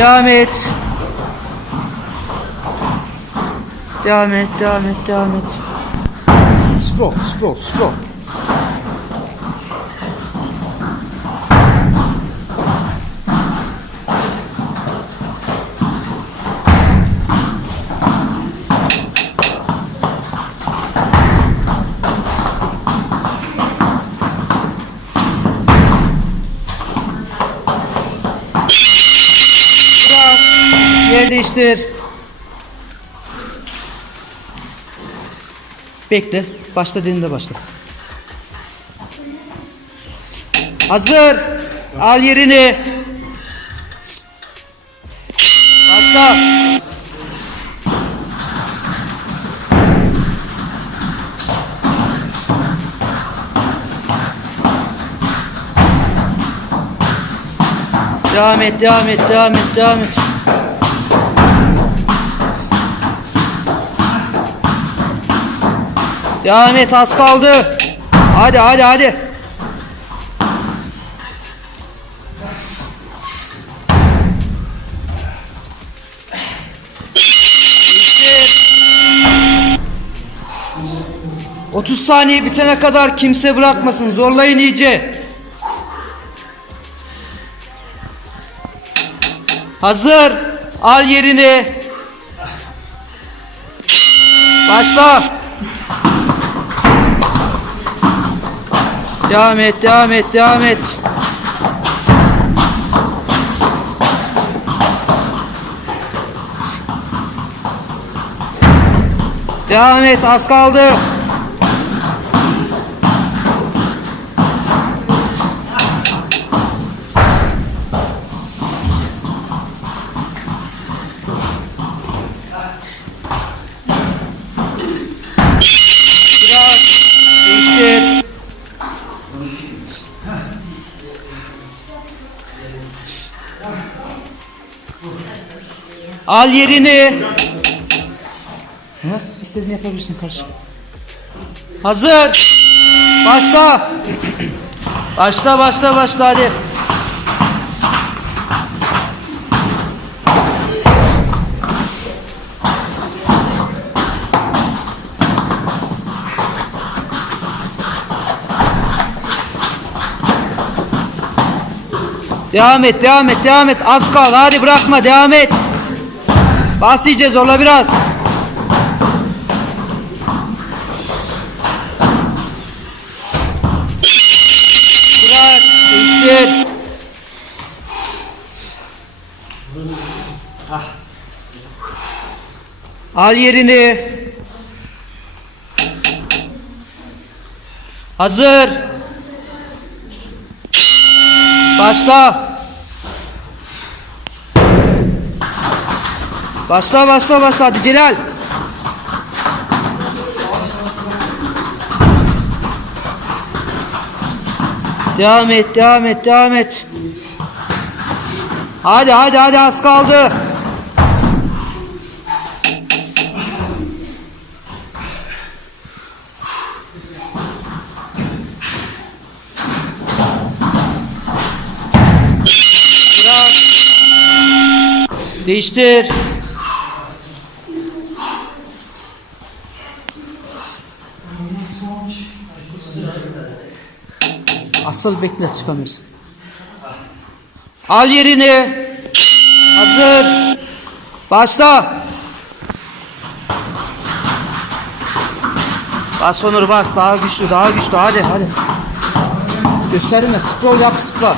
Devam et. Devam et, devam et, devam et. Sprawl, sprawl, sprawl. Bırak. Yer değiştir. Bekle. Başla dediğinde başla. Hazır. Al yerini. Başla. Devam et, devam et, devam et, devam et. Devam et, az kaldı. Hadi, hadi, hadi. Değiştir. 30 saniye bitene kadar kimse bırakmasın. Zorlayın iyice. Hazır. Al yerini. Başla. Devam et, devam et, devam et. Devam et, az kaldı. Al yerini. Ha? İstediğini yapabilirsin kardeşim. Hazır. Başla. Başla başla başla hadi. Devam et, devam et, devam et. Az kal. Hadi bırakma, devam et. Bas iyice, zorla biraz. Bırak, değiştir. Al yerini. Hazır. Başla. Başla başla başla hadi Celal. Devam et devam et devam et. Hadi hadi hadi az kaldı. Bırak. Değiştir. Asıl bekle çıkamıyorsun. Al yerini. Hazır. Başla. Bas Onur bas. Daha güçlü daha güçlü. Hadi hadi. Gösterme. Scroll yap scroll.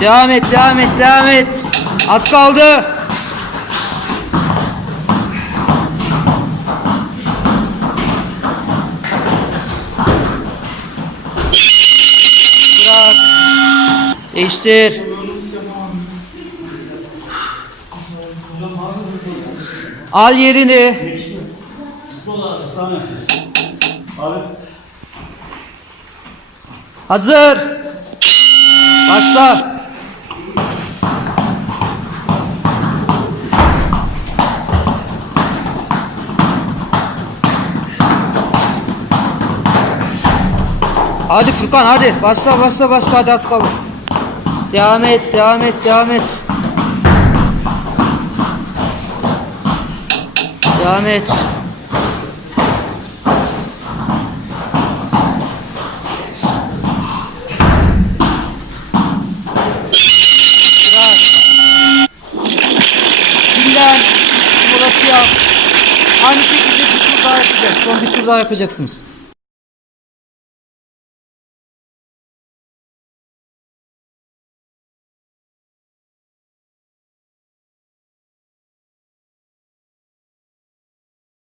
Devam et, devam et, devam et. Az kaldı. Bırak. Değiştir. Al yerini. Hazır. Başla. Hadi Furkan hadi. Başla başla başla hadi az kaldı. Devam et devam et devam et. Devam et. Dinlen. Molası yap. Aynı şekilde bir tur daha yapacağız. Son bir tur daha yapacaksınız.